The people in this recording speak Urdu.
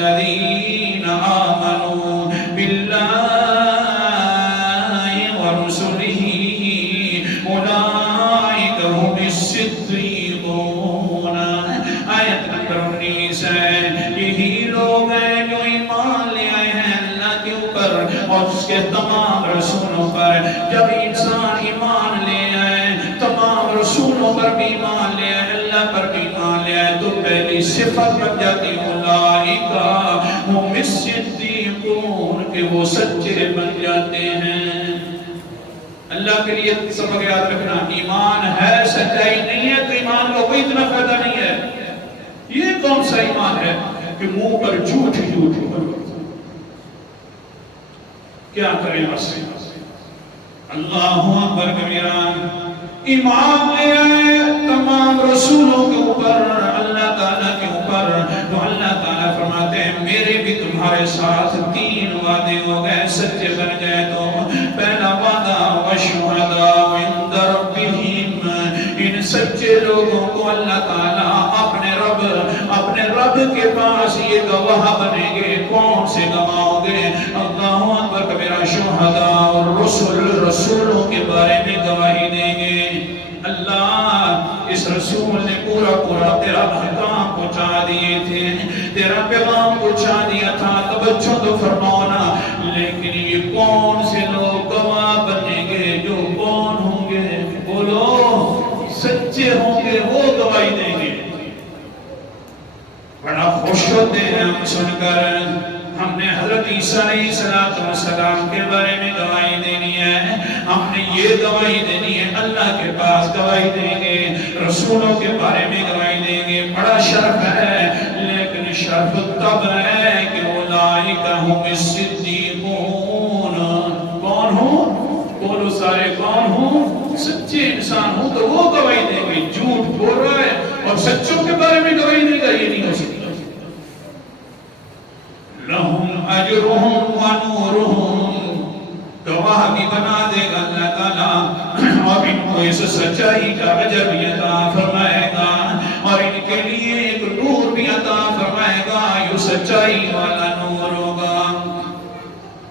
والذین آمنوا باللہ ورسلہ اولئک هم الصدیقون۔ آیت نمبر 19 ہے، یہی لوگ ہیں جو ایمان لے آئے ہیں اللہ کے اوپر اور اس کے تمام رسولوں پر۔ جب انسان ایمان لے آئے، تمام رسولوں پر بھی ایمان لے آئے، اللہ پر بھی ایمان لے آئے، تو پہلی صفت بن جاتی اولئک هم الصدیقون کہ وہ سچے بن جاتے ہیں۔ اللہ کے لیے سبق یاد رکھنا، ایمان ہے سچائی نہیں ہے تو ایمان کا کوئی اتنا فائدہ نہیں ہے۔ یہ کون سا ایمان ہے کہ منہ پر جھوٹ ہی جھوٹ کیا کریں بس اللہ اکبر کبیرہ۔ ایمان لے آئے تمام رسولوں کے اوپر، اللہ تعالیٰ کے اوپر، تو اللہ تعالیٰ فرماتے ہیں میرے بھی تمہارے ساتھ 3 وعدے ہو گئے، سچے بن گئے تو۔ پہلا وعدہ وَشُهَدَاءُ عِندَ رَبِّهِمْ، ان سچے لوگوں کو اللہ تعالیٰ اپنے رب کے پاس یہ گواہ بنیں گے۔ کون سے گواہ ہوں گے؟ اللہ اکبر کبیرہ، شہداء اور رسولوں کے بارے میں گواہی دیں گے۔ اللہ اس رسول نے پورا تیرا احکام پہنچا دیے تھے، تیرا پیغام پہنچا دیا تھا، توجہ تو فرماؤ نا، لیکن یہ کون سے لوگ گواہ بنیں گے؟ جو کون ہوں گے؟ بولو، سچے ہوں گے وہ گواہی دیں گے۔ بڑا خوش ہوتے ہیں ہم سن کر، ہم نے حضرت عیسیٰ علیہ السلام کے بارے میں گواہی دینی ہے، ہم نے یہ گواہی دینی ہے، اللہ کے پاس گواہی دیں گے، رسولوں کے بارے میں گواہی دیں گے۔ بڑا شرف ہے، لیکن شرف تب ہے کہ اولئک هم الصدیقون۔ کون ہوں؟ بولو سارے، کون ہوں؟ سچے انسان ہوں تو وہ گواہی دیں گے۔ جھوٹ بول رہا ہے اور سچوں کے بارے میں گواہی دے گا، یہ نہیں ہو سکتا۔ لہم اجرہم ونورہم، گواہ بھی بنا دے گا اللہ تعالیٰ، اور ان کو اس سچائی کا اجر بھی